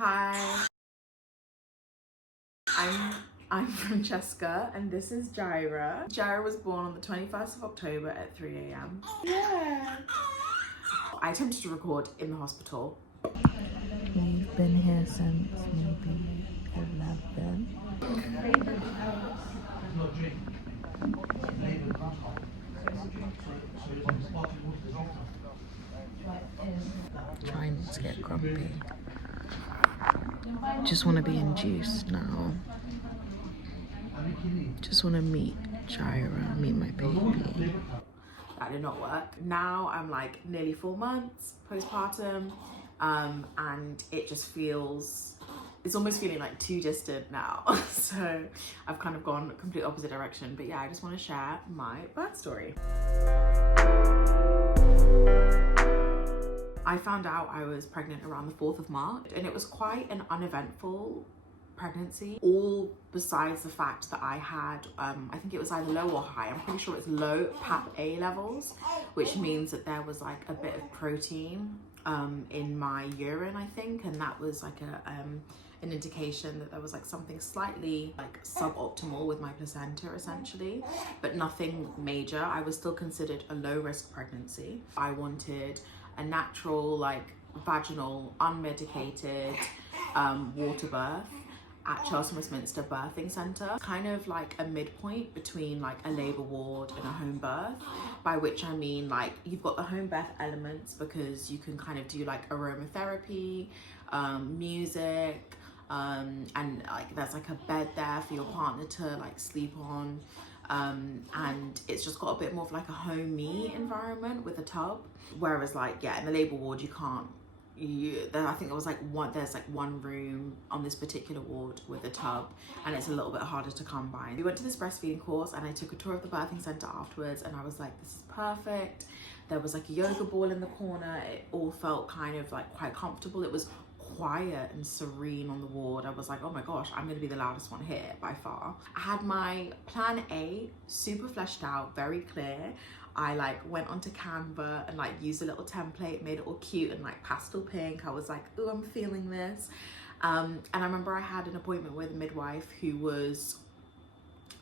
Hi, I'm Francesca and this is Jaira. Jaira was born on the 21st of October at 3 a.m. Yeah. I attempted to record in the hospital. We've been here since maybe 11. Trying to get grumpy. Just want to be induced now. Just want to meet Jaira, meet my baby. That did not work. Now I'm like nearly 4 months postpartum, and it just feels, it's almost feeling like too distant now. So I've kind of gone complete opposite direction. But yeah, I just want to share my birth story. I found out I was pregnant around the 4th of March, and it was quite an uneventful pregnancy, all besides the fact that I had, I think it was either low or high, I'm pretty sure it's low PAP A levels, which means that there was like a bit of protein in my urine, I think, and that was like an indication that there was like something slightly like suboptimal with my placenta essentially, but nothing major. I was still considered a low risk pregnancy. I wanted a natural, like vaginal, unmedicated water birth at Chelsea Westminster Birthing Centre, kind of like a midpoint between like a labour ward and a home birth, by which I mean like you've got the home birth elements because you can kind of do like aromatherapy, music, and like there's like a bed there for your partner to like sleep on, and it's just got a bit more of like a homey environment with a tub, whereas like yeah, in the labour ward you can't, I think there was like there's like one room on this particular ward with a tub, and it's a little bit harder to come by. We went to this breastfeeding course and I took a tour of the birthing centre afterwards, and I was like, this is perfect. There was like a yoga ball in the corner. It all felt kind of like quite comfortable. It was quiet and serene on the ward. I was like, oh my gosh, I'm gonna be the loudest one here by far. I had my plan A super fleshed out, very clear. I like went onto Canva and like used a little template, made it all cute and like pastel pink. I was like, oh, I'm feeling this. And I remember I had an appointment with a midwife who was,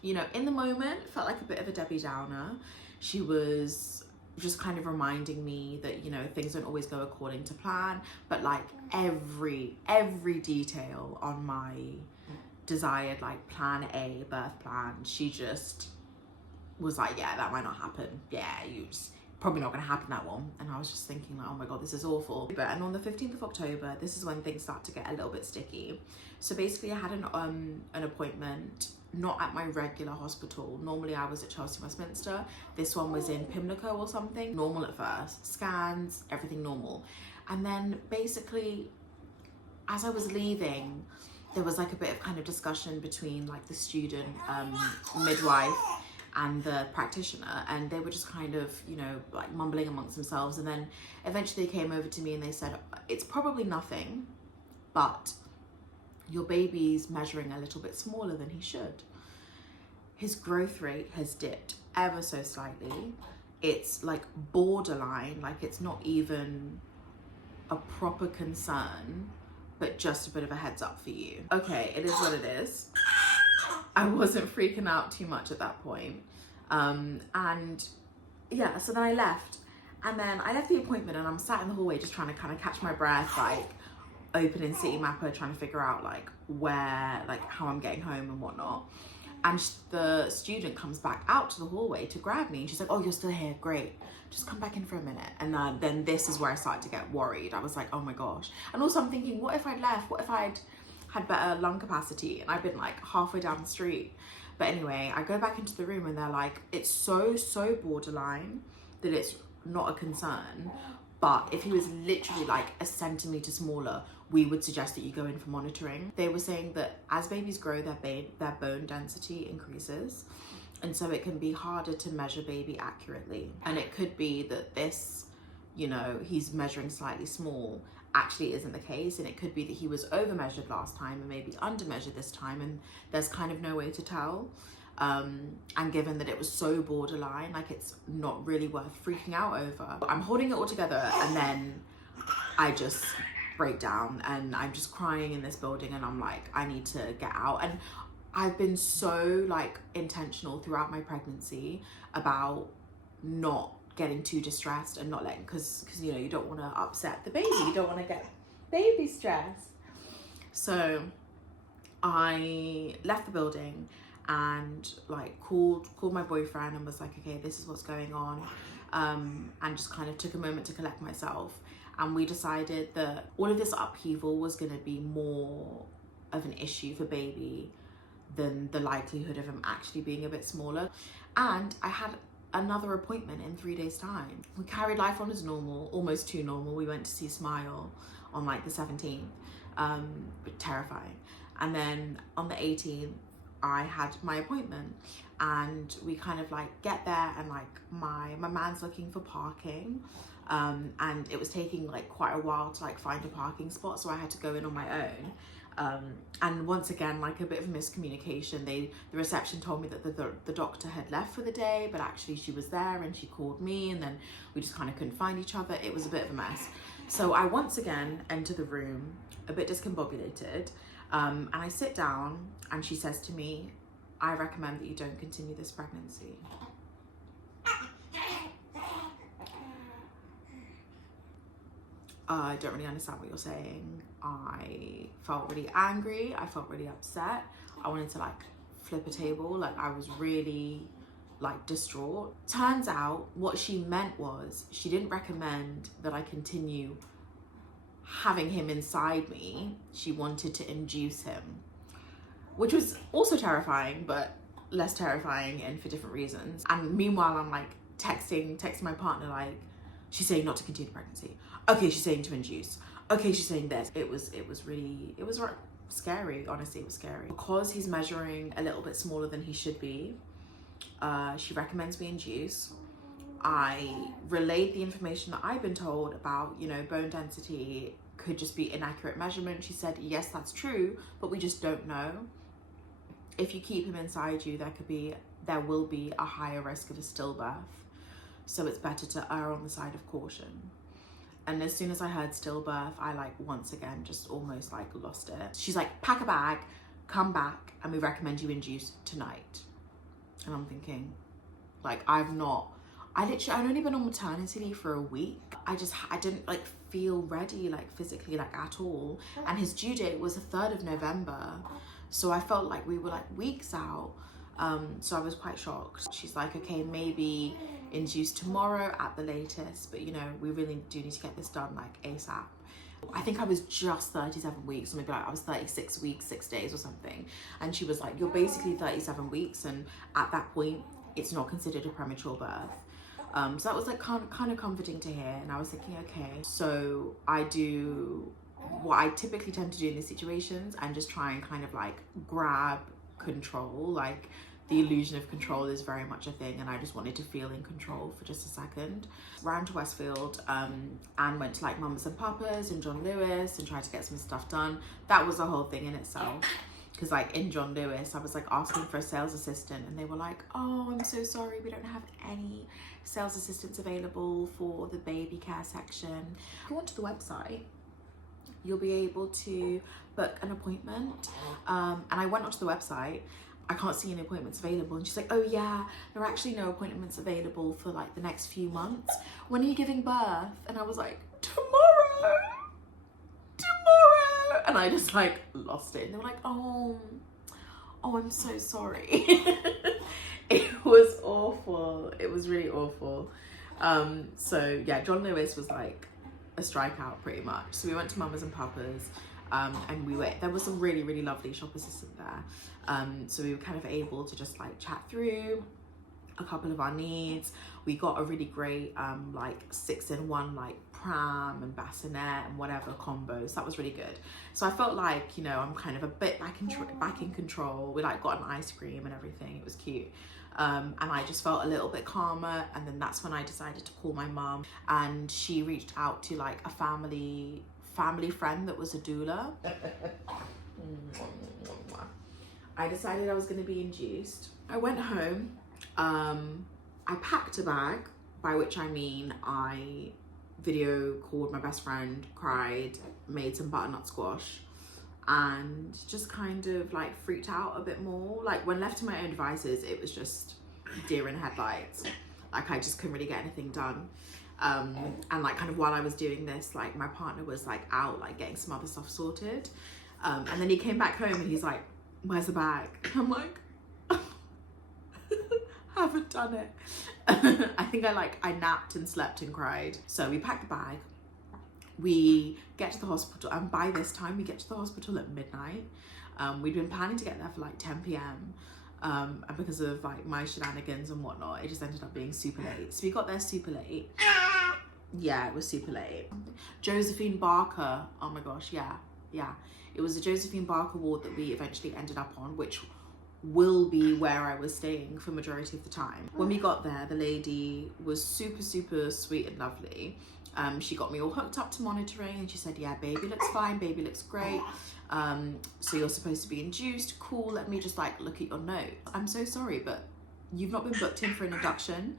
you know, in the moment felt like a bit of a Debbie Downer. She was just kind of reminding me that, you know, things don't always go according to plan, but like every detail on my desired like plan A birth plan, she just was like, yeah, that might not happen. Yeah, probably not gonna happen, that one. And I was just thinking like, oh my God, this is awful. And on the 15th of October, this is when things start to get a little bit sticky. So basically I had an appointment, not at my regular hospital. Normally I was at Chelsea Westminster. This one was in Pimlico or something. Normal at first, scans, everything normal. And then basically, as I was leaving, there was like a bit of kind of discussion between like the student midwife and the practitioner, and they were just kind of, you know, like mumbling amongst themselves. And then eventually they came over to me and they said, it's probably nothing, but your baby's measuring a little bit smaller than he should. His growth rate has dipped ever so slightly. It's like borderline, like it's not even a proper concern, but just a bit of a heads up for you. Okay, it is what it is. I wasn't freaking out too much at that point. And yeah, so then I left. And then I left the appointment and I'm sat in the hallway just trying to kind of catch my breath, like opening Citymapper, trying to figure out like where, like how I'm getting home and whatnot. And the student comes back out to the hallway to grab me. And she's like, oh, you're still here, great. Just come back in for a minute. And then this is where I started to get worried. I was like, oh my gosh. And also I'm thinking, what if I'd left? What if I'd had better lung capacity and I've been like halfway down the street? But anyway, I go back into the room and they're like, it's so borderline that it's not a concern, but if he was literally like a centimeter smaller, we would suggest that you go in for monitoring. They were saying that as babies grow, their bone density increases, and so it can be harder to measure baby accurately. And it could be that this, you know, he's measuring slightly small actually isn't the case, and it could be that he was over measured last time and maybe under measured this time, and there's kind of no way to tell. And given that it was so borderline, like it's not really worth freaking out over. I'm holding it all together, and then I just breakdown, and I'm just crying in this building, and I'm like, I need to get out. And I've been so like intentional throughout my pregnancy about not getting too distressed and not letting, because you know, you don't want to upset the baby, you don't want to get baby stress. So I left the building and like called my boyfriend and was like, okay, this is what's going on, and just kind of took a moment to collect myself. And we decided that all of this upheaval was going to be more of an issue for baby than the likelihood of him actually being a bit smaller. And I had another appointment in 3 days' time. We carried life on as normal, almost too normal. We went to see Smile on like the 17th, but terrifying. And then on the 18th, I had my appointment, and we kind of like get there, and like my man's looking for parking, and it was taking like quite a while to like find a parking spot, so I had to go in on my own. And once again, like a bit of miscommunication. The reception told me that the doctor had left for the day, but actually she was there, and she called me, and then we just kind of couldn't find each other. It was a bit of a mess. So I once again enter the room, a bit discombobulated, and I sit down, and she says to me, I recommend that you don't continue this pregnancy. I don't really understand what you're saying. I felt really angry. I felt really upset. I wanted to like flip a table. Like, I was really like distraught. Turns out what she meant was she didn't recommend that I continue having him inside me. She wanted to induce him, which was also terrifying, but less terrifying and for different reasons. And meanwhile, I'm like texting my partner, like, she's saying not to continue the pregnancy. Okay, she's saying to induce. Okay, she's saying this. It was really scary. Honestly, it was scary. Because he's measuring a little bit smaller than he should be, she recommends we induce. I relayed the information that I've been told about, you know, bone density could just be inaccurate measurement. She said, yes, that's true, but we just don't know. If you keep him inside you, there will be a higher risk of a stillbirth. So it's better to err on the side of caution. And as soon as I heard stillbirth, I like once again just almost like lost it. She's like, pack a bag, come back, and we recommend you induce tonight. And I'm thinking, like, I'd only been on maternity leave for a week. I didn't like feel ready, like physically, like at all. And his due date was the 3rd of November. So I felt like we were like weeks out. So I was quite shocked. She's like, okay, maybe induce tomorrow at the latest, but you know, we really do need to get this done like ASAP. I think I was just 37 weeks, or maybe like I was 36 weeks, 6 days or something. And she was like, you're basically 37 weeks. And at that point, it's not considered a premature birth. So that was like kind of comforting to hear. And I was thinking, okay, so I do what I typically tend to do in these situations and just try and kind of like grab control. Like, the illusion of control is very much a thing, and I just wanted to feel in control for just a second. Ran to Westfield and went to like Mamas and Papas and John Lewis and tried to get some stuff done. That was a whole thing in itself, because like in John Lewis, I was like asking for a sales assistant, and they were like, oh, I'm so sorry, we don't have any sales assistants available for the baby care section. If you go onto the website, you'll be able to book an appointment. And I went onto the website, I can't see any appointments available. And she's like, oh yeah, there are actually no appointments available for like the next few months. When are you giving birth? And I was like, tomorrow. And I just like lost it. And they were like, oh, I'm so sorry. It was awful. It was really awful. So yeah, John Lewis was like a strikeout pretty much. So we went to Mamas and Papas. And there was some really, really lovely shop assistant there. So we were kind of able to just like chat through a couple of our needs. We got a really great like 6-in-1 like pram and bassinet and whatever combos. That was really good. So I felt like, you know, I'm kind of a bit back in control. We like got an ice cream and everything. It was cute. And I just felt a little bit calmer. And then that's when I decided to call my mum, and she reached out to like a family friend that was a doula. I decided I was going to be induced. I went home. I packed a bag, by which I mean I video called my best friend, cried, made some butternut squash, and just kind of like freaked out a bit more. Like when left to my own devices, it was just deer in headlights. Like I just couldn't really get anything done. And like kind of while I was doing this, like my partner was like out like getting some other stuff sorted. And then he came back home and he's like, where's the bag? I'm like, haven't done it. I think I napped and slept and cried. So we packed the bag, we get to the hospital, and by this time we get to the hospital at midnight. We'd been planning to get there for like 10 p.m. And because of like my shenanigans and whatnot, it just ended up being super late. So we got there super late. Yeah, it was super late. Josephine Barker, oh my gosh, yeah. It was the Josephine Barker ward that we eventually ended up on, which will be where I was staying for majority of the time. When we got there, the lady was super, super sweet and lovely. She got me all hooked up to monitoring and she said, yeah, baby looks fine, baby looks great. So you're supposed to be induced, cool, let me just like look at your notes. I'm so sorry, but you've not been booked in for an induction.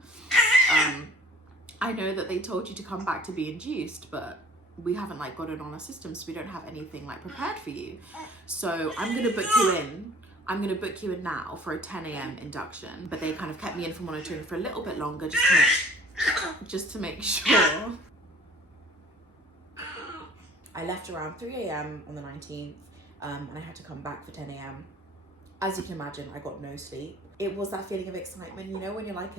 I know that they told you to come back to be induced, but we haven't like got it on our system, so we don't have anything like prepared for you. So I'm gonna book you in. I'm gonna book you in now for a 10 a.m. induction, but they kind of kept me in for monitoring for a little bit longer just to make sure. I left around 3 a.m. on the 19th, and I had to come back for 10 a.m. As you can imagine, I got no sleep. It was that feeling of excitement, you know, when you're like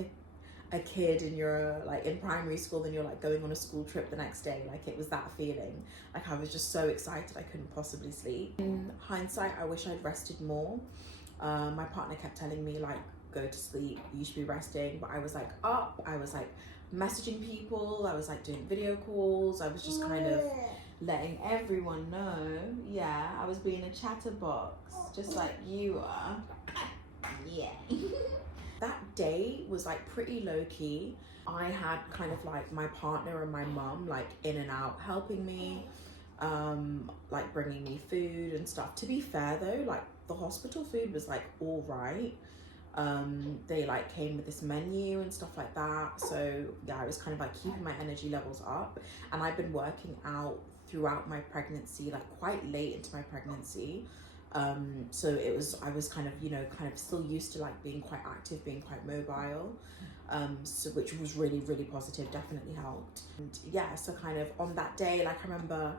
a kid and you're like in primary school and you're like going on a school trip the next day. Like it was that feeling. Like I was just so excited I couldn't possibly sleep. In hindsight, I wish I'd rested more. My partner kept telling me like, go to sleep, you should be resting. But I was like up, I was like messaging people, I was like doing video calls, I was just kind of letting everyone know, yeah, I was being a chatterbox, just like you are. Yeah. That day was like pretty low-key. I had kind of like my partner and my mum like in and out helping me, like bringing me food and stuff. To be fair though, like the hospital food was like all right. They like came with this menu and stuff like that. So yeah, I was kind of like keeping my energy levels up, and I've been working out throughout my pregnancy, like quite late into my pregnancy. So I was kind of, you know, kind of still used to like being quite active, being quite mobile, so which was really, really positive, definitely helped. And yeah, so kind of on that day, like I remember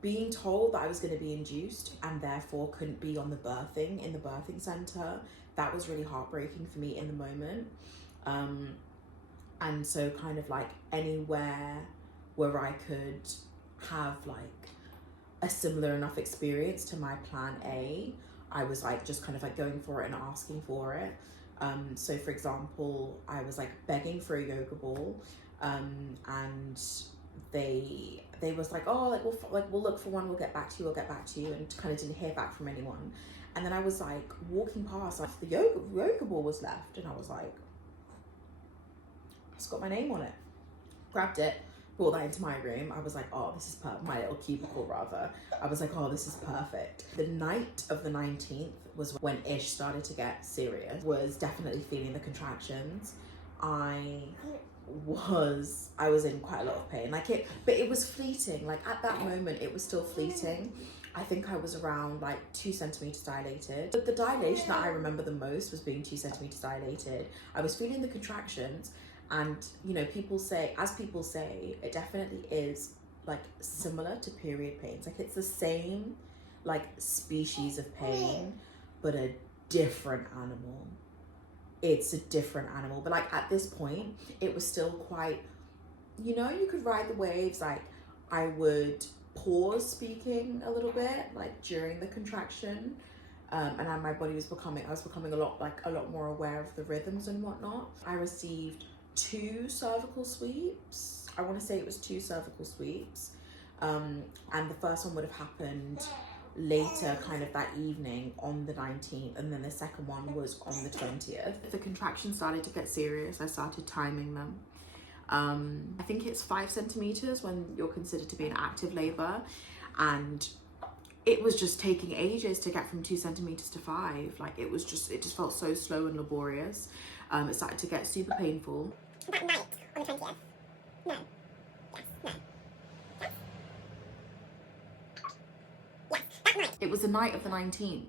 being told that I was going to be induced and therefore couldn't be on the birthing center. That was really heartbreaking for me in the moment. And so kind of like anywhere where I could have like a similar enough experience to my plan A, I was like just kind of like going for it and asking for it. So for example, I was like begging for a yoga ball, and they was like, oh, like we'll look for one, we'll get back to you, and kind of didn't hear back from anyone. And then I was like walking past, like the yoga ball was left, and I was like, it's got my name on it. Grabbed it, brought that into my room. I was like, oh, this is perfect. My little cubicle rather. I was like, oh, this is perfect. The night of the 19th was when Ish started to get serious. Was definitely feeling the contractions. I was in quite a lot of pain. But it was fleeting. Like at that moment, it was still fleeting. I think I was around like 2 centimeters dilated. But the dilation that I remember the most was being 2 centimeters dilated. I was feeling the contractions. And, you know, people say, it definitely is like similar to period pains. Like it's the same like species of pain, but a different animal. It's a different animal. But like at this point, it was still quite, you know, you could ride the waves. Like I would pause speaking a little bit, like during the contraction. And my body was I was becoming a lot more aware of the rhythms and whatnot. I received 2 cervical sweeps. I want to say it was 2 cervical sweeps. And the first one would have happened later kind of that evening on the 19th, and then the second one was on the 20th. The contractions started to get serious. I started timing them. I think it's 5 centimeters when you're considered to be in active labor, and it was just taking ages to get from 2 centimeters to 5. Like it just felt so slow and laborious. It started to get super painful. That night on the 20th, no, yeah, It was the night of the 19th,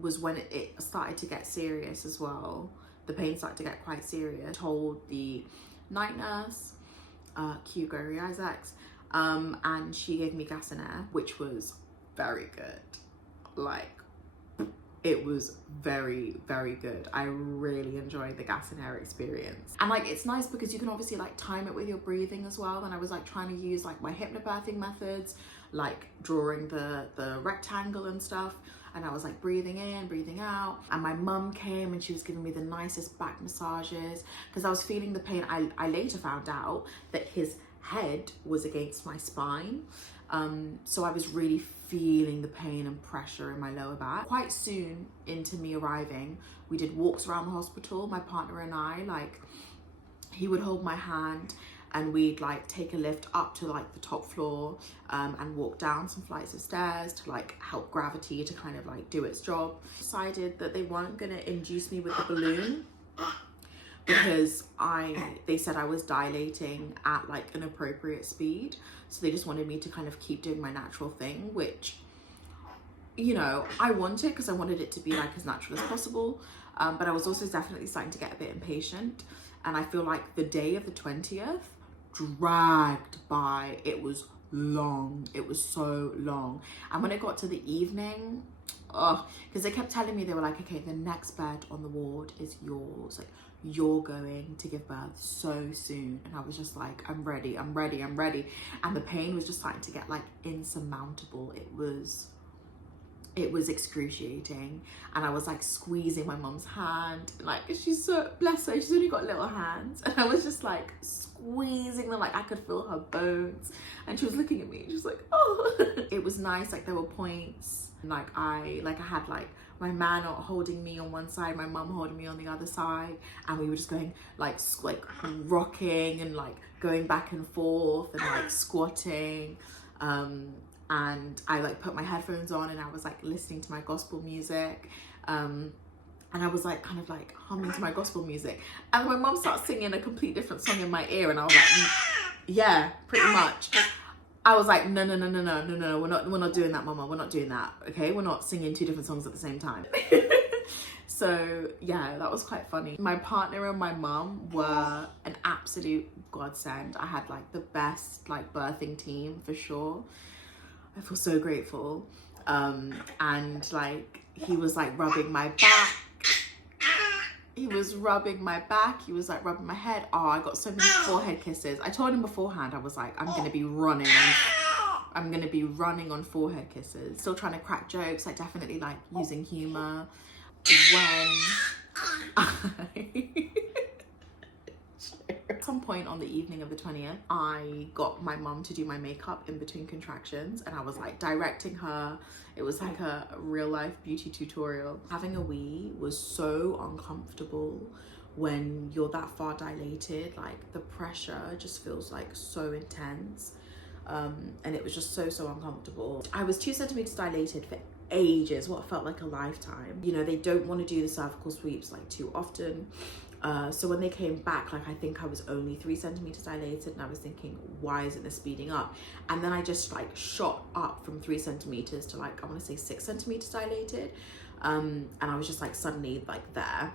was when it started to get serious as well. The pain started to get quite serious. I told the night nurse, cue Gregory Isaacs, and she gave me gas and air, which was very good. Like, it was very, very good. I really enjoyed the gas and air experience. And like, it's nice because you can obviously like time it with your breathing as well. And I was like trying to use like my hypnobirthing methods, like drawing the rectangle and stuff. And I was like breathing in, breathing out. And my mum came and she was giving me the nicest back massages because I was feeling the pain. I later found out that his head was against my spine. So I was really feeling the pain and pressure in my lower back. Quite soon into me arriving, we did walks around the hospital, my partner and I. Like, he would hold my hand and we'd like take a lift up to like the top floor, and walk down some flights of stairs to like help gravity to kind of like do its job. Decided that they weren't gonna induce me with the balloon because they said I was dilating at like an appropriate speed. So they just wanted me to kind of keep doing my natural thing, which, you know, I wanted because I wanted it to be like as natural as possible. But I was also definitely starting to get a bit impatient. And I feel like the day of the 20th dragged by. It was long. It was so long. And when it got to the evening, because they kept telling me, they were like, okay, the next bed on the ward is yours. Like, you're going to give birth so soon. And I was just like, I'm ready, I'm ready, I'm ready. And the pain was just starting to get like insurmountable. It was excruciating. And I was like squeezing my mum's hand. Like, she's so, bless her, she's only got little hands. And I was just like squeezing them, like I could feel her bones. And she was looking at me and she was like, oh. It was nice, like there were points. Like I had like my man holding me on one side, my mum holding me on the other side, and we were just going like rocking and like going back and forth and like squatting. And I like put my headphones on and I was like listening to my gospel music. And I was like kind of like humming to my gospel music. And my mum started singing a complete different song in my ear and I was like, yeah, pretty much. I was like, no, we're not doing that, mama. We're not doing that, okay? We're not singing two different songs at the same time. So yeah, that was quite funny. My partner and my mum were an absolute godsend. I had like the best like birthing team for sure. I feel so grateful. And like, he was like rubbing my back. He was rubbing my back. He was like rubbing my head. Oh, I got so many forehead kisses. I told him beforehand, I was like, I'm going to be running on forehead kisses. Still trying to crack jokes, like definitely like using humor. At some point on the evening of the 20th, I got my mum to do my makeup in between contractions and I was like directing her. It was like a real life beauty tutorial. Having a wee was so uncomfortable when you're that far dilated. Like the pressure just feels like so intense. And it was just so uncomfortable. I was 2 centimeters dilated for ages, what felt like a lifetime. You know, they don't want to do the cervical sweeps like too often. So when they came back, like I think I was only 3 centimeters dilated and I was thinking, why isn't this speeding up? And then I just like shot up from 3 centimeters to like, I want to say 6 centimeters dilated. And I was just like suddenly like there.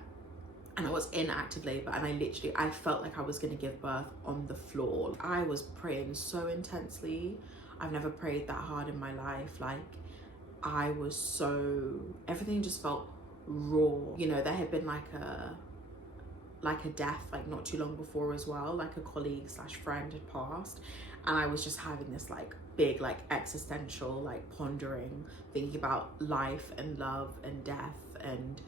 And I was in active labor and I felt like I was going to give birth on the floor. I was praying so intensely. I've never prayed that hard in my life. Like I was so, everything just felt raw. You know, there had been like a death like not too long before as well. Like a colleague / friend had passed and I was just having this like big like existential like pondering, thinking about life and love and death and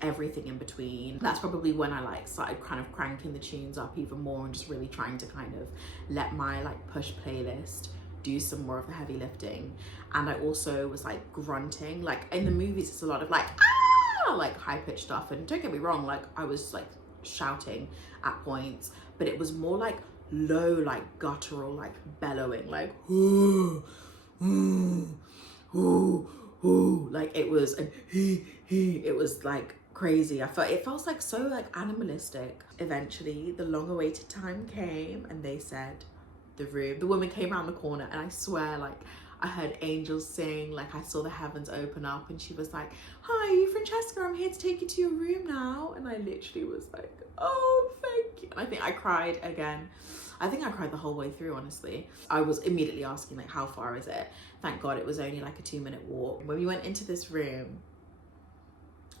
everything in between. That's probably when I like started kind of cranking the tunes up even more and just really trying to kind of let my like push playlist do some more of the heavy lifting. And I also was like grunting. Like in the movies it's a lot of like like high-pitched stuff, and don't get me wrong, like I was like shouting at points, but it was more like low, like guttural, like bellowing, like ooh, ooh, ooh, ooh. Like it was and it was like crazy. It felt like so like animalistic. Eventually the long-awaited time came and they said the woman came around the corner and I swear like I heard angels sing, like I saw the heavens open up, and she was like, "Hi, Francesca, I'm here to take you to your room now." And I literally was like, "Oh, thank you." And I think I cried again. I think I cried the whole way through, honestly. I was immediately asking, like, how far is it? Thank God it was only like a 2-minute walk. When we went into this room,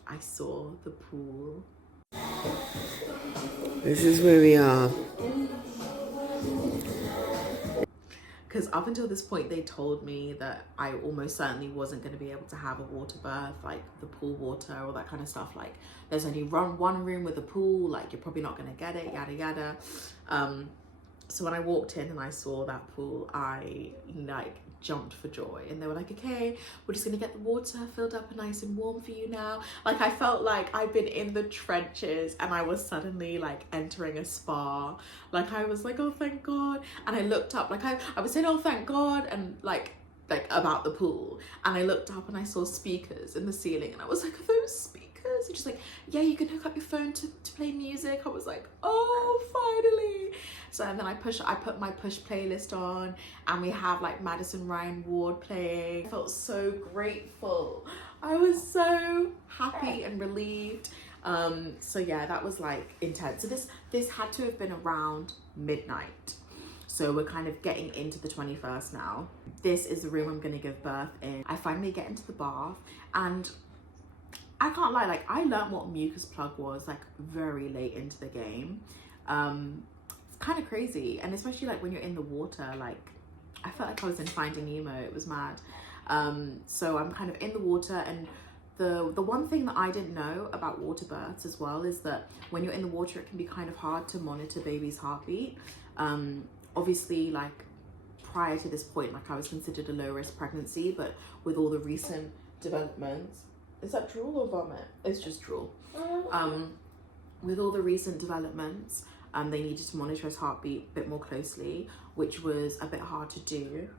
I saw the pool. This is where we are. Because up until this point, they told me that I almost certainly wasn't going to be able to have a water birth, like the pool water, all that kind of stuff. Like, there's only one room with a pool, like you're probably not going to get it, yada yada. So when I walked in and I saw that pool, I like jumped for joy, and they were like, "Okay, we're just gonna get the water filled up and nice and warm for you now." Like, I felt like I'd been in the trenches and I was suddenly like entering a spa. Like, I was like, "Oh, thank God." And I looked up, like I was saying, "Oh, thank God," and like about the pool, and I looked up and I saw speakers in the ceiling, and I was like, "Are those speakers?" And she's like, "Yeah, you can hook up your phone to play music." I was like, "Oh, finally." So and then I put my push playlist on, and we have like Madison Ryan Ward playing. I felt so grateful. I was so happy and relieved. So yeah, that was like intense. So this had to have been around midnight. So we're kind of getting into the 21st now. This is the room I'm gonna give birth in. I finally get into the bath, and I can't lie, like I learned what mucus plug was like very late into the game. It's kind of crazy, and especially like when you're in the water, like I felt like I was in Finding Nemo. It was mad. So I'm kind of in the water, and the one thing that I didn't know about water births as well is that when you're in the water, it can be kind of hard to monitor baby's heartbeat. Obviously, like prior to this point, like I was considered a low risk pregnancy, but with all the recent developments, is that drool or vomit? It's just drool. With all the recent developments, they needed to monitor his heartbeat a bit more closely, which was a bit hard to do.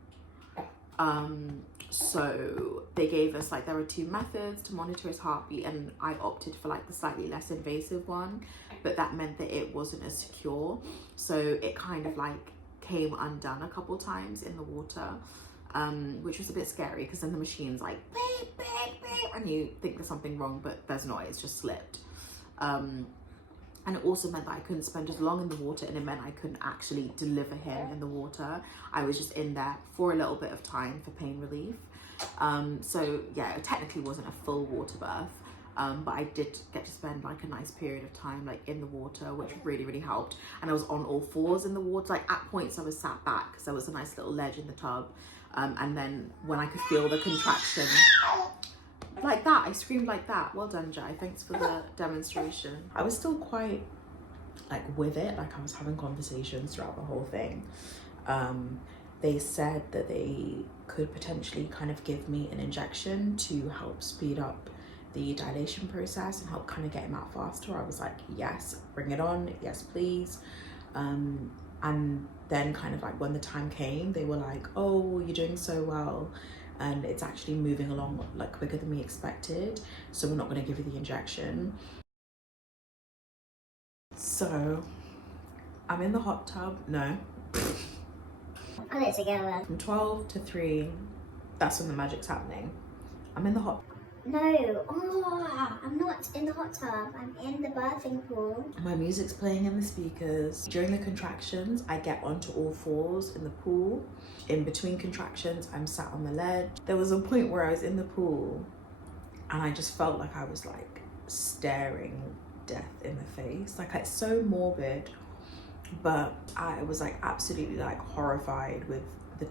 So they gave us like, there were 2 methods to monitor his heartbeat, and I opted for like the slightly less invasive one, but that meant that it wasn't as secure. So it kind of like came undone a couple times in the water, which was a bit scary, because then the machine's like beep, beep, beep, and you think there's something wrong, but there's not, it's just slipped. And it also meant that I couldn't spend as long in the water, and it meant I couldn't actually deliver him in the water. I was just in there for a little bit of time for pain relief. So yeah, it technically wasn't a full water birth, but I did get to spend like a nice period of time like in the water, which really, really helped. And I was on all fours in the water. Like at points I was sat back because there was a nice little ledge in the tub. And then when I could feel the contraction, like that, I screamed like that. Well done, Jai. Thanks for the demonstration. I was still quite like with it. Like I was having conversations throughout the whole thing. They said that they could potentially kind of give me an injection to help speed up the dilation process and help kind of get him out faster. I was like, yes, bring it on. Yes, please. And then kind of like when the time came, they were like, "Oh, you're doing so well, and it's actually moving along like quicker than we expected, so we're not going to give you the injection." So I'm in the hot tub. No. Put it together. From 12 to 3, that's when the magic's happening. I'm in the hot. No, I'm not in the hot tub. I'm in the birthing pool. My music's playing in the speakers. During the contractions, I get onto all fours in the pool. In between contractions, I'm sat on the ledge. There was a point where I was in the pool and I just felt like I was like staring death in the face. Like, it's so morbid, but I was like absolutely like horrified with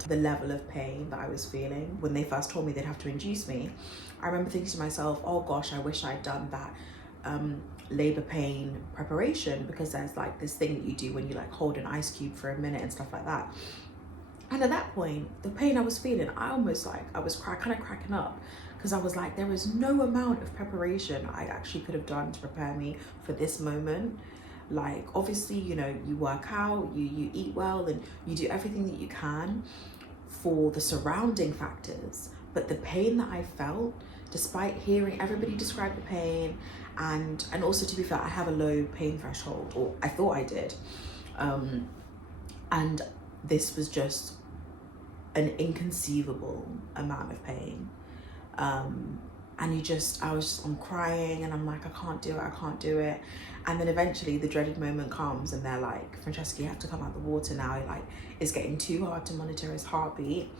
the level of pain that I was feeling. When they first told me they'd have to induce me, I remember thinking to myself, oh gosh, I wish I'd done that labor pain preparation, because there's like this thing that you do when you like hold an ice cube for a minute and stuff like that. And at that point, the pain I was feeling, I was kind of cracking up, because I was like, there is no amount of preparation I actually could have done to prepare me for this moment. Like, obviously, you know, you work out, you eat well, and you do everything that you can for the surrounding factors. But the pain that I felt, despite hearing everybody describe the pain, and also, to be fair, I have a low pain threshold, or I thought I did. And this was just an inconceivable amount of pain. And I'm crying and I'm like, I can't do it. And then eventually the dreaded moment comes and they're like, Francesca, you have to come out the water now. Like, it's getting too hard to monitor his heartbeat.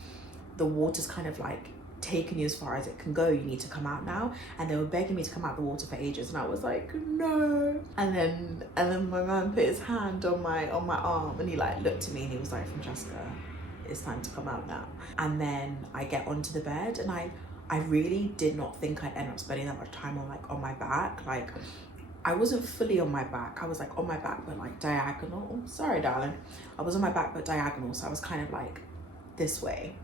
The water's kind of like taken you as far as it can go. You need to come out now. And they were begging me to come out the water for ages. And I was like, no. And then my man put his hand on my arm and he like looked at me and he was like, Francesca, it's time to come out now. And then I get onto the bed and I really did not think I'd end up spending that much time on my back. Like, I wasn't fully on my back. I was like on my back, but like diagonal. Oh, sorry, darling. I was on my back, but diagonal. So I was kind of like this way.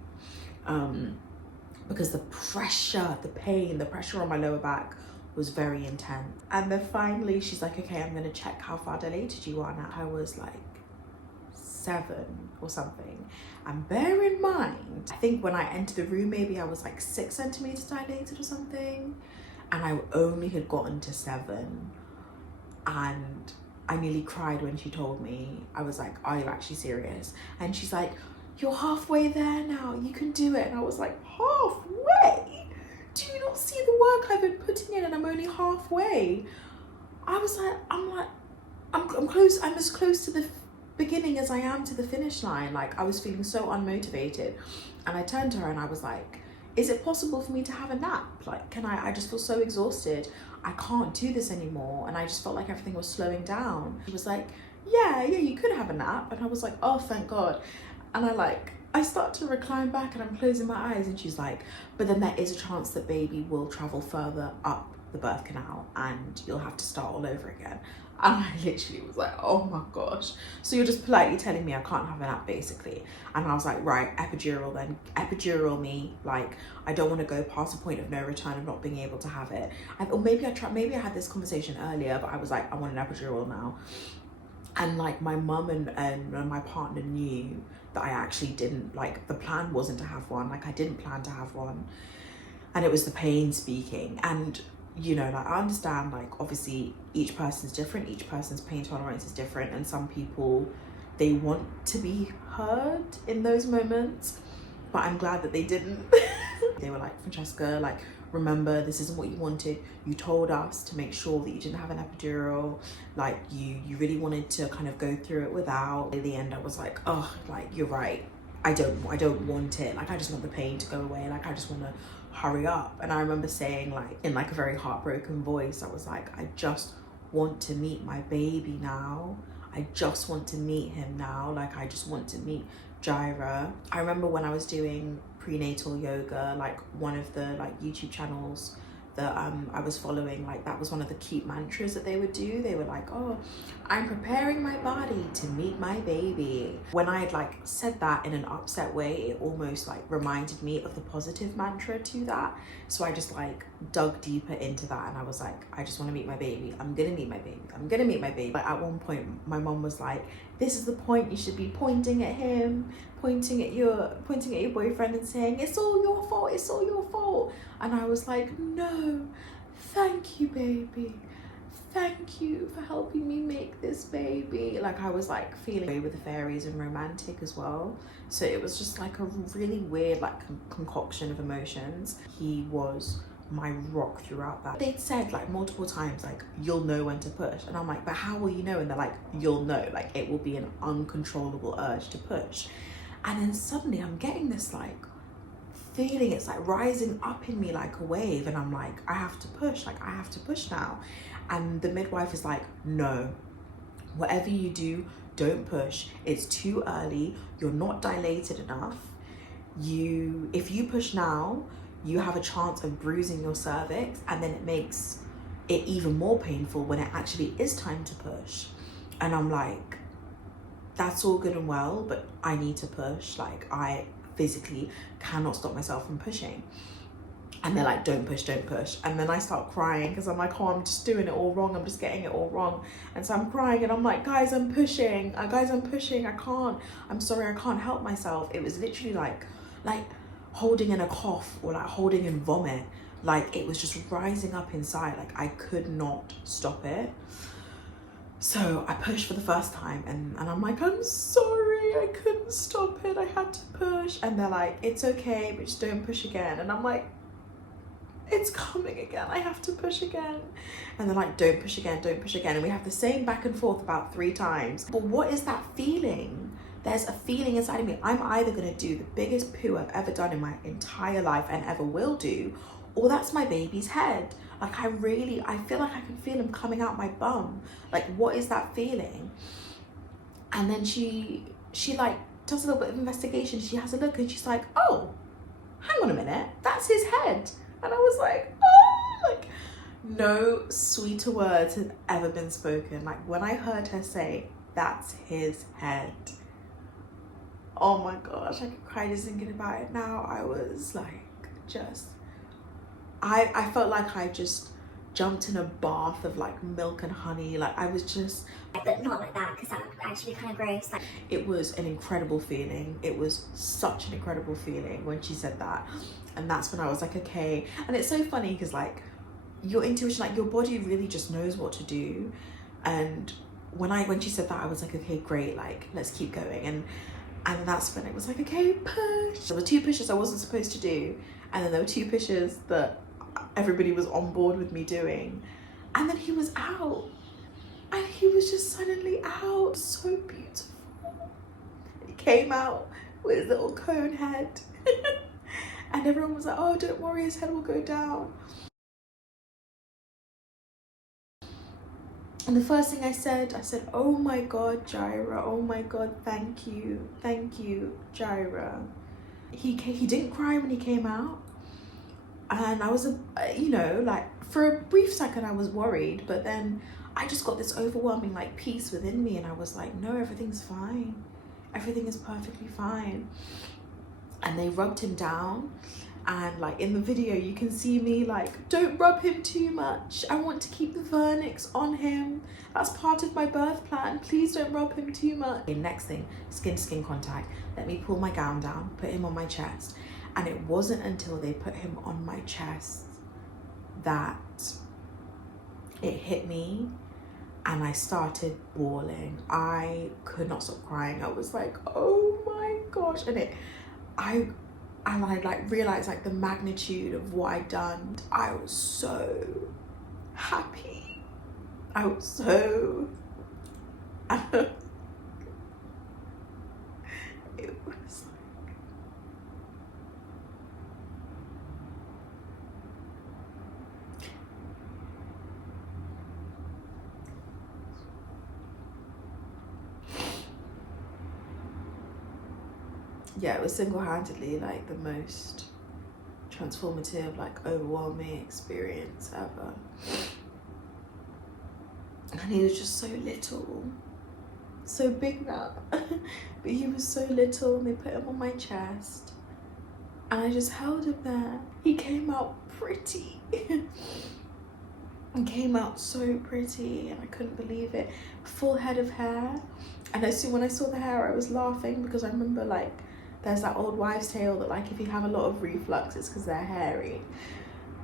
Because the pressure, the pain, the pressure on my lower back was very intense. And then finally she's like, okay, I'm gonna check how far dilated you are now. I was like 7 or something. And bear in mind, I think when I entered the room, maybe I was like 6 centimeters dilated or something. And I only had gotten to 7. And I nearly cried when she told me. I was like, are you actually serious? And she's like, you're halfway there now, you can do it. And I was like, halfway? Do you not see the work I've been putting in and I'm only halfway? I was like, I'm close, I'm as close to the beginning as I am to the finish line. Like, I was feeling so unmotivated. And I turned to her and I was like, is it possible for me to have a nap? Like, I just feel so exhausted. I can't do this anymore. And I just felt like everything was slowing down. She was like, yeah, you could have a nap. And I was like, oh, thank God. And I start to recline back and I'm closing my eyes and she's like, but then there is a chance that baby will travel further up the birth canal and you'll have to start all over again. And I literally was like, oh my gosh. So you're just politely telling me I can't have a nap, basically. And I was like, right, epidural then. Epidural me. Like, I don't want to go past the point of no return of not being able to have it. Or maybe I had this conversation earlier, but I was like, I want an epidural now. And like my mum and my partner knew that I actually didn't, like, the plan wasn't to have one. Like, I didn't plan to have one. And it was the pain speaking. And you know, like, I understand, like, obviously each person's different, each person's pain tolerance is different, and some people, they want to be heard in those moments, but I'm glad that they didn't. They were like, Francesca, like, remember, this isn't what you wanted. You told us to make sure that you didn't have an epidural. Like, you really wanted to kind of go through it without. In the end, I was like, oh, like, you're right. I don't want it. Like, I just want the pain to go away. Like, I just want to hurry up. And I remember saying, like, in like a very heartbroken voice, I was like, I just want to meet my baby now. I just want to meet him now. Like, I just want to meet Jaira. I remember when I was doing prenatal yoga, like, one of the like YouTube channels that I was following, like, that was one of the cute mantras that they would do. They were like, oh, I'm preparing my body to meet my baby. When I had like said that in an upset way, it almost like reminded me of the positive mantra to that. So I just like dug deeper into that and I was like, I just want to meet my baby. I'm gonna meet my baby. I'm gonna meet my baby. But at one point my mom was like, this is the point, you should be pointing at him, pointing at your boyfriend and saying, it's all your fault, it's all your fault. And I was like, no, thank you, baby. Thank you for helping me make this baby. Like, I was like feeling with the fairies and romantic as well. So it was just like a really weird like concoction of emotions. He was my rock throughout that. They'd said like multiple times, like, you'll know when to push. And I'm like, but how will you know? And they're like, you'll know. Like, it will be an uncontrollable urge to push. And then suddenly I'm getting this like feeling, it's like rising up in me like a wave. And I'm like, I have to push. Like, I have to push now. And the midwife is like, no, whatever you do, don't push. It's too early. You're not dilated enough. If you push now, you have a chance of bruising your cervix, and then it makes it even more painful when it actually is time to push. And I'm like, that's all good and well, but I need to push. Like, I physically cannot stop myself from pushing. And they're like, don't push, don't push. And then I start crying because I'm like, oh, I'm just doing it all wrong. I'm just getting it all wrong. And so I'm crying and I'm like, guys, I'm pushing. Guys, I'm pushing. I can't. I'm sorry, I can't help myself. It was literally like holding in a cough or like holding in vomit. Like, it was just rising up inside. Like, I could not stop it. So I pushed for the first time and I'm like, I'm sorry, I couldn't stop it, I had to push. And they're like, it's okay, but just don't push again. And I'm like, it's coming again, I have to push again. And they're like, don't push again, don't push again. And we have the same back and forth about 3 times. But what is that feeling? There's a feeling inside of me. I'm either gonna do the biggest poo I've ever done in my entire life and ever will do, or that's my baby's head. Like I feel like I can feel him coming out my bum. Like what is that feeling? And then she like does a little bit of investigation. She has a look and she's like, oh, hang on a minute, that's his head. And I was like, oh, like no sweeter words had ever been spoken. Like when I heard her say, that's his head. Oh my gosh, I could cry just thinking about it now. I was like, I felt like I just jumped in a bath of like milk and honey. Like I was just, but not like that, because that would actually be kind of gross. Like, it was an incredible feeling. It was such an incredible feeling when she said that. And that's when I was like, okay. And it's so funny because like your intuition, like your body really just knows what to do. And when she said that, I was like, okay, great, like let's keep going. And that's when it was like, okay, push. There were 2 pushes I wasn't supposed to do, and then there were 2 pushes that everybody was on board with me doing. And then he was out, and he was just suddenly out. So beautiful. He came out with his little cone head and everyone was like, oh, don't worry, his head will go down. And the first thing I said, oh my God, Jaira, oh my God, thank you, Jaira. He didn't cry when he came out. And I was, you know, like for a brief second I was worried, but then I just got this overwhelming like peace within me, and I was like, no, everything's fine. Everything is perfectly fine. And they rubbed him down, and like in the video you can see me like, don't rub him too much. I want to keep the vernix on him. That's part of my birth plan. Please don't rub him too much. Okay, next thing, skin to skin contact. Let me pull my gown down, put him on my chest. And it wasn't until they put him on my chest that it hit me and I started bawling. I could not stop crying. I was like, oh my gosh. And I like realized like the magnitude of what I'd done. I was so happy. I was so it was like, yeah, it was single-handedly like the most transformative, like overwhelming experience ever. And he was just so little, so big now, but he was so little, and they put him on my chest and I just held him there. He came out pretty and came out so pretty, and I couldn't believe it. Full head of hair. And when I saw the hair, I was laughing because I remember like there's that old wives' tale that like if you have a lot of reflux, it's because they're hairy.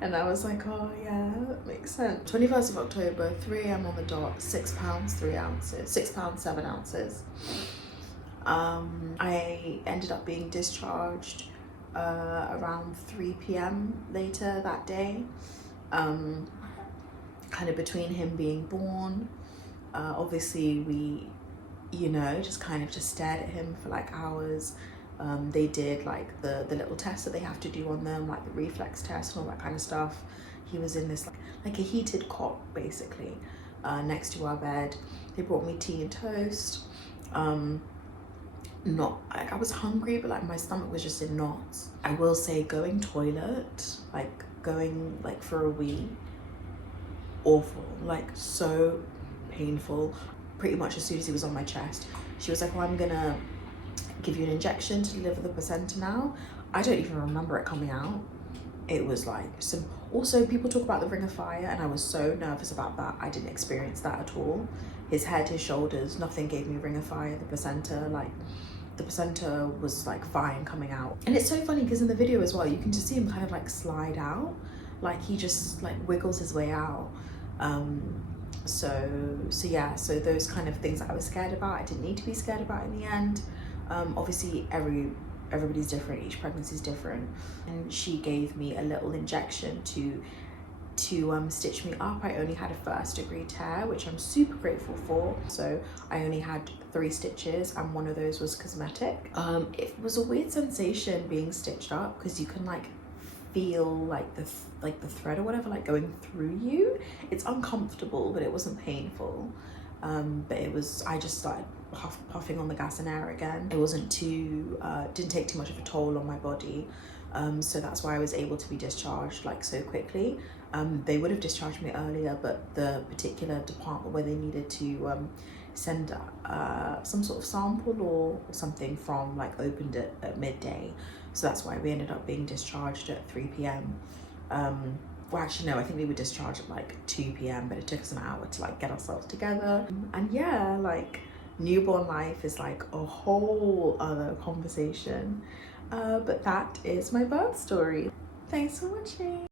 And I was like, oh yeah, that makes sense. 21st of October, 3 AM on the dot, 6 pounds, 3 ounces, 6 pounds, 7 ounces. I ended up being discharged around 3 PM later that day. Kind of between him being born. Obviously we, you know, just stared at him for like hours. They did like the little tests that they have to do on them, like the reflex test and all that kind of stuff. He was in this like a heated cot basically, next to our bed. They brought me tea and toast. Not like I was hungry, but like my stomach was just in knots. I will say going toilet, like going like for a wee, awful, like so painful. Pretty much as soon as he was on my chest, she was like, oh, I'm gonna give you an injection to deliver the placenta now. I don't even remember it coming out. It was like some, also people talk about the ring of fire, and I was so nervous about that. I didn't experience that at all. His head, his shoulders, nothing gave me ring of fire. The placenta, like the placenta was like fine coming out. And it's so funny because in the video as well, you can just see him kind of like slide out, like he just like wiggles his way out. So yeah, so those kind of things that I was scared about, I didn't need to be scared about in the end. Obviously everybody's different, each pregnancy is different, and she gave me a little injection to stitch me up. I only had a 1st-degree tear, which I'm super grateful for. So I only had 3 stitches, and one of those was cosmetic. It was a weird sensation being stitched up, because you can like feel like the thread or whatever like going through you. It's uncomfortable, but it wasn't painful. But it was, I just started puffing on the gas and air again. It wasn't too didn't take too much of a toll on my body. So that's why I was able to be discharged like so quickly. They would have discharged me earlier, but the particular department where they needed to send some sort of sample or something from like opened it at midday. So that's why we ended up being discharged at 3 p.m. Well, actually no, I think we were discharged at like 2 p.m, but it took us an hour to like get ourselves together. And yeah, like newborn life is like a whole other conversation. But that is my birth story. Thanks for watching.